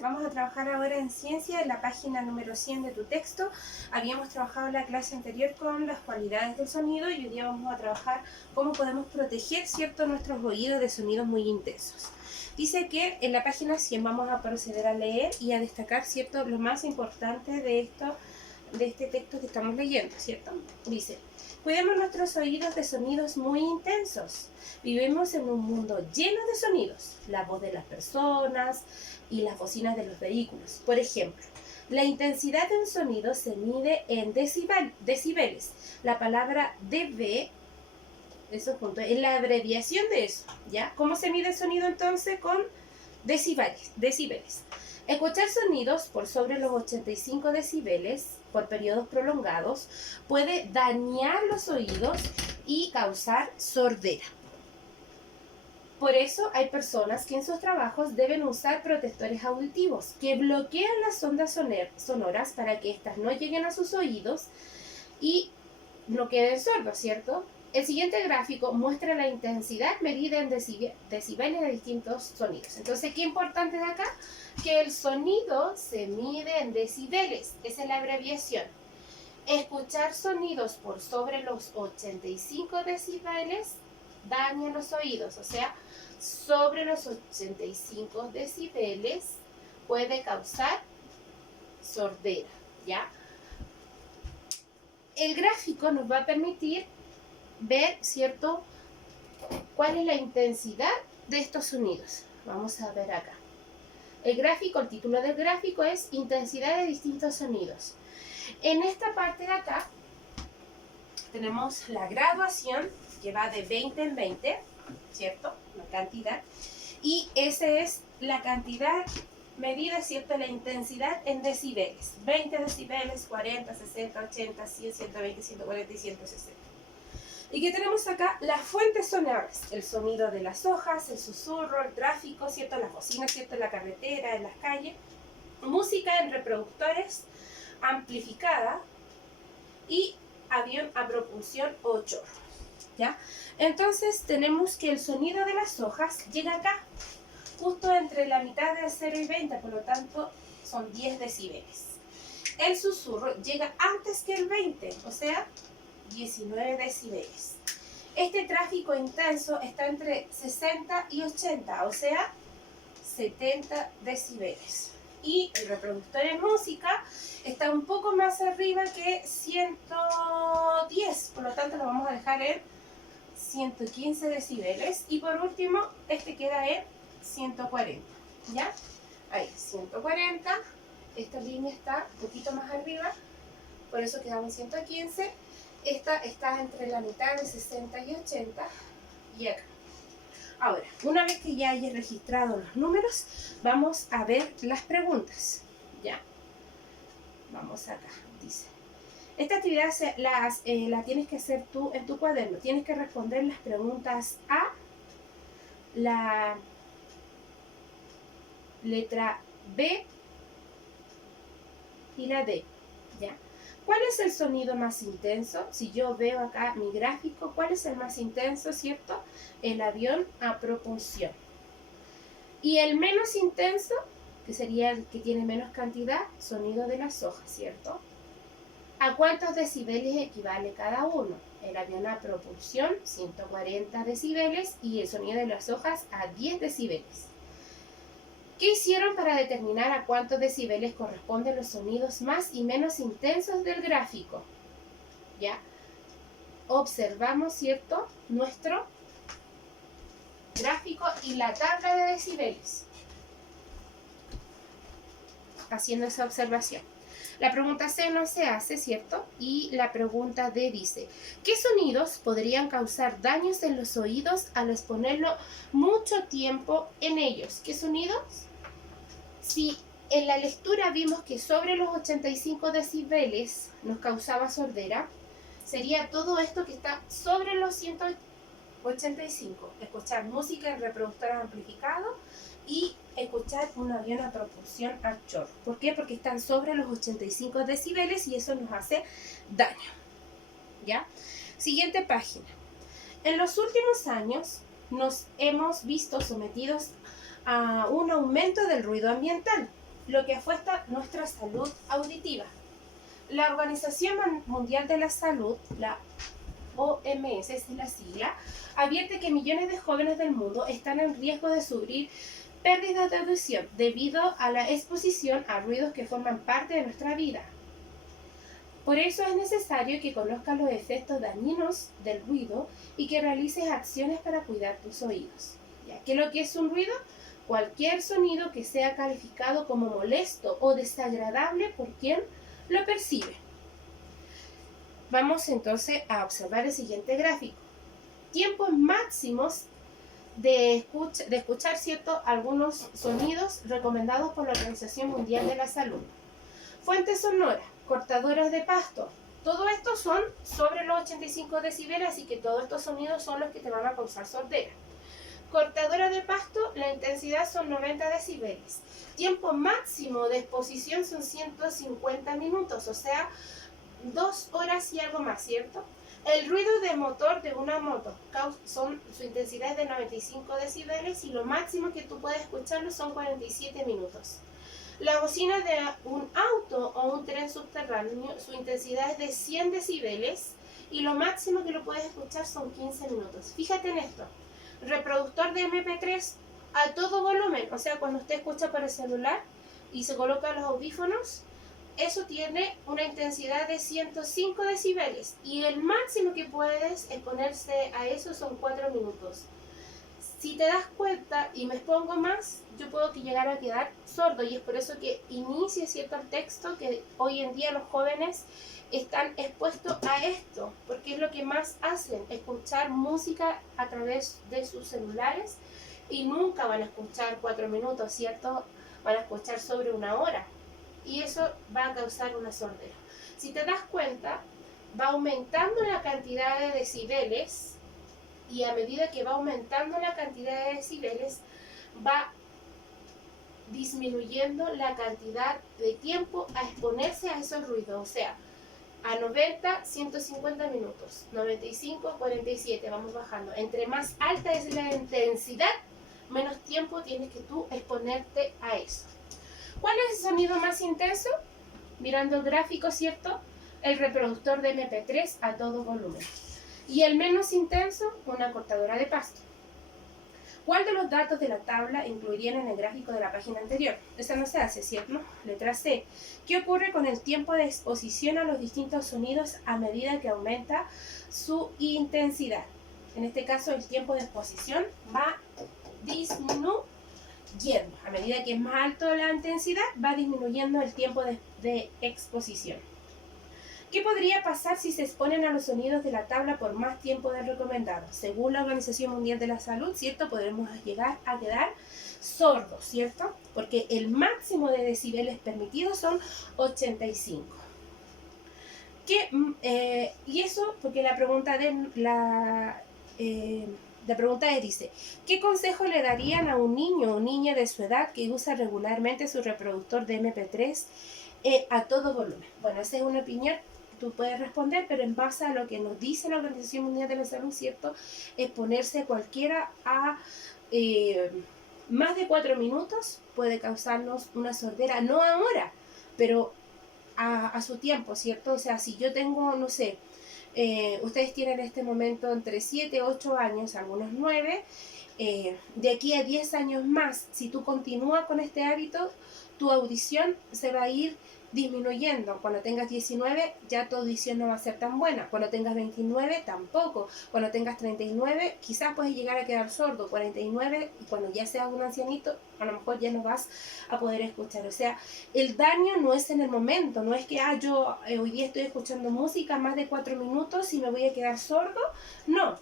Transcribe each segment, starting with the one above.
Vamos a trabajar ahora en ciencia en la página número 100 de tu texto. Habíamos trabajado en la clase anterior con las cualidades del sonido y hoy día vamos a trabajar cómo podemos proteger, ¿cierto?, nuestros oídos de sonidos muy intensos. Dice que en la página 100 vamos a proceder a leer y a destacar, ¿cierto?, lo más importante de este texto que estamos leyendo, ¿cierto? Dice: cuidemos nuestros oídos de sonidos muy intensos. Vivimos en un mundo lleno de sonidos, la voz de las personas y las bocinas de los vehículos. Por ejemplo, la intensidad de un sonido se mide en decibeles. La palabra dB, eso junto, es la abreviación de eso, ¿ya? ¿Cómo se mide el sonido entonces? Con decibeles. Escuchar sonidos por sobre los 85 decibeles por periodos prolongados puede dañar los oídos y causar sordera. Por eso hay personas que en sus trabajos deben usar protectores auditivos que bloquean las ondas sonoras para que éstas no lleguen a sus oídos y no queden sordos, ¿cierto? El siguiente gráfico muestra la intensidad medida en decibeles de distintos sonidos. Entonces, ¿qué importante de acá? Que el sonido se mide en decibeles. Esa es la abreviación. Escuchar sonidos por sobre los 85 decibeles daña los oídos. O sea, sobre los 85 decibeles puede causar sordera, ¿ya? El gráfico nos va a permitir ver, ¿cierto?, cuál es la intensidad de estos sonidos. Vamos a ver acá. El gráfico, el título del gráfico es intensidad de distintos sonidos. En esta parte de acá tenemos la graduación que va de 20 en 20, ¿cierto? La cantidad. Y esa es la cantidad medida, ¿cierto?, la intensidad en decibeles. 20 decibeles, 40, 60, 80, 100, 120, 140 y 160. ¿Y qué tenemos acá? Las fuentes sonoras, el sonido de las hojas, el susurro, el tráfico, ¿cierto?, las bocinas, ¿cierto?, en la carretera, en las calles, música en reproductores, amplificada y avión a propulsión o chorro, ¿ya? Entonces tenemos que el sonido de las hojas llega acá, justo entre la mitad de 0 y 20, por lo tanto son 10 decibeles. El susurro llega antes que el 20, o sea, 19 decibeles. Este tráfico intenso está entre 60 y 80, o sea, 70 decibeles. Y el reproductor en música está un poco más arriba que 110, por lo tanto lo vamos a dejar en 115 decibeles. Y por último, este queda en 140, ¿ya? Ahí, 140. Esta línea está un poquito más arriba, por eso quedamos en 115. Esta está entre la mitad de 60 y 80 y acá. Ahora, una vez que ya hayas registrado los números, vamos a ver las preguntas, ¿ya? Vamos acá, dice. Esta actividad la tienes que hacer tú en tu cuaderno. Tienes que responder las preguntas A, la letra B y la D, ¿ya? ¿Cuál es el sonido más intenso? Si yo veo acá mi gráfico, ¿cuál es el más intenso, cierto? El avión a propulsión. Y el menos intenso, que sería el que tiene menos cantidad, sonido de las hojas, ¿cierto? ¿A cuántos decibeles equivale cada uno? El avión a propulsión, 140 decibeles, y el sonido de las hojas a 10 decibeles. ¿Qué hicieron para determinar a cuántos decibeles corresponden los sonidos más y menos intensos del gráfico? ¿Ya? Observamos, ¿cierto?, nuestro gráfico y la tabla de decibeles, haciendo esa observación. La pregunta C no se hace, ¿cierto? Y la pregunta D dice: ¿qué sonidos podrían causar daños en los oídos al exponerlo mucho tiempo en ellos? ¿Qué sonidos? Si en la lectura vimos que sobre los 85 decibeles nos causaba sordera, sería todo esto que está sobre los 185. Escuchar música en reproductor amplificado y escuchar un avión a propulsión a chorro. ¿Por qué? Porque están sobre los 85 decibeles y eso nos hace daño, ¿ya? Siguiente página. En los últimos años nos hemos visto sometidos a un aumento del ruido ambiental. lo que afecta nuestra salud auditiva. La Organización Mundial de la Salud, la OMS es la sigla, advierte que millones de jóvenes del mundo están en riesgo de sufrir pérdidas de audición debido a la exposición a ruidos que forman parte de nuestra vida. Por eso es necesario que conozcas los efectos dañinos del ruido y que realices acciones para cuidar tus oídos. ¿Ya? ¿Qué es lo que es un ruido? Cualquier sonido que sea calificado como molesto o desagradable por quien lo percibe. Vamos entonces a observar el siguiente gráfico. Tiempos máximos de escuchar algunos sonidos recomendados por la Organización Mundial de la Salud. Fuentes sonoras, cortadoras de pasto. Todo esto son sobre los 85 decibeles, así que todos estos sonidos son los que te van a causar sordera. Cortadora de pasto, la intensidad son 90 decibeles. Tiempo máximo de exposición son 150 minutos, o sea, 2 horas y algo más, ¿cierto? El ruido de motor de una moto, su intensidad es de 95 decibeles y lo máximo que tú puedes escucharlo son 47 minutos. La bocina de un auto o un tren subterráneo, su intensidad es de 100 decibeles y lo máximo que lo puedes escuchar son 15 minutos. Fíjate en esto. Reproductor de MP3 a todo volumen, o sea, cuando usted escucha por el celular y se coloca los audífonos, eso tiene una intensidad de 105 decibeles y el máximo que puedes exponerse a eso son 4 minutos. Si te das cuenta y me expongo más, yo puedo llegar a quedar sordo y es por eso que inicie el texto que hoy en día los jóvenes están expuestos a esto, porque es lo que más hacen, escuchar música a través de sus celulares y nunca van a escuchar 4 minutos, ¿cierto? Van a escuchar sobre 1 hora y eso va a causar una sordera. Si te das cuenta, va aumentando la cantidad de decibeles y a medida que va aumentando la cantidad de decibeles, va disminuyendo la cantidad de tiempo a exponerse a esos ruidos, o sea, a 90, 150 minutos, 95, 47, vamos bajando. Entre más alta es la intensidad, menos tiempo tienes que tú exponerte a eso. ¿Cuál es el sonido más intenso? Mirando el gráfico, ¿cierto? El reproductor de MP3 a todo volumen. Y el menos intenso, una cortadora de pasto. ¿Cuál de los datos de la tabla incluirían en el gráfico de la página anterior? Esa no se hace, ¿cierto? Letra C. ¿Qué ocurre con el tiempo de exposición a los distintos sonidos a medida que aumenta su intensidad? En este caso, el tiempo de exposición va disminuyendo. A medida que es más alto la intensidad, va disminuyendo el tiempo de exposición. ¿Qué podría pasar si se exponen a los sonidos de la tabla por más tiempo del recomendado? Según la Organización Mundial de la Salud, ¿cierto? Podremos llegar a quedar sordos, ¿cierto? Porque el máximo de decibeles permitidos son 85. Y eso porque la pregunta dice, ¿qué consejo le darían a un niño o niña de su edad que usa regularmente su reproductor de MP3 a todo volumen? Bueno, esa es una opinión. Tú puedes responder, pero en base a lo que nos dice la Organización Mundial de la Salud, ¿cierto? Exponerse cualquiera a más de 4 minutos puede causarnos una sordera, no ahora, pero a su tiempo, ¿cierto? O sea, si yo tengo, no sé, ustedes tienen en este momento entre 7, 8 años, algunos 9, de aquí a 10 años más, si tú continúas con este hábito, tu audición se va a ir disminuyendo. Cuando tengas 19, ya tu audición no va a ser tan buena. Cuando tengas 29, tampoco. Cuando tengas 39, quizás puedes llegar a quedar sordo. 49, y cuando ya seas un ancianito, a lo mejor ya no vas a poder escuchar. O sea, el daño no es en el momento. No es que yo hoy día estoy escuchando música más de 4 minutos y me voy a quedar sordo. No.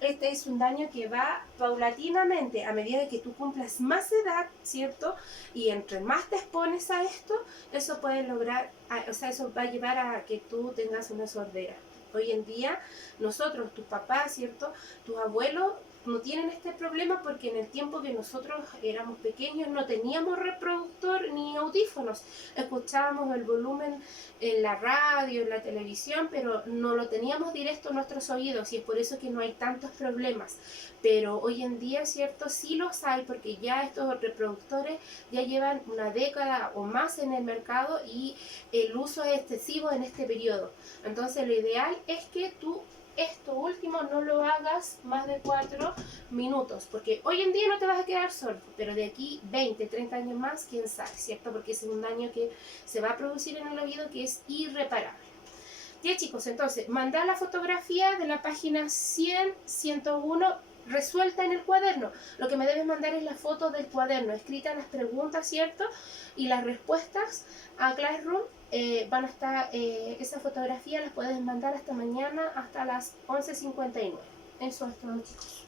Este es un daño que va paulatinamente a medida que tú cumplas más edad, ¿cierto? Y entre más te expones a esto, eso puede lograr, eso va a llevar a que tú tengas una sordera. Hoy en día, nosotros, tus papás, ¿cierto? Tus abuelos no tienen este problema porque en el tiempo que nosotros éramos pequeños no teníamos reproductor ni audífonos. Escuchábamos el volumen en la radio, en la televisión, pero no lo teníamos directo en nuestros oídos y es por eso que no hay tantos problemas. Pero hoy en día, ¿cierto? Sí los hay porque ya estos reproductores ya llevan una década o más en el mercado y el uso es excesivo en este periodo. Entonces lo ideal es que tú esto último no lo hagas más de 4 minutos, porque hoy en día no te vas a quedar sordo, pero de aquí 20, 30 años más, quién sabe, ¿cierto? Porque es un daño que se va a producir en el oído que es irreparable. Ya chicos, entonces, mandar la fotografía de la página 100, 101 resuelta en el cuaderno. Lo que me debes mandar es la foto del cuaderno, escritas las preguntas, ¿cierto? Y las respuestas a Classroom van a estar, esa fotografía las puedes mandar hasta mañana, hasta las 11:59. Eso es todo, chicos.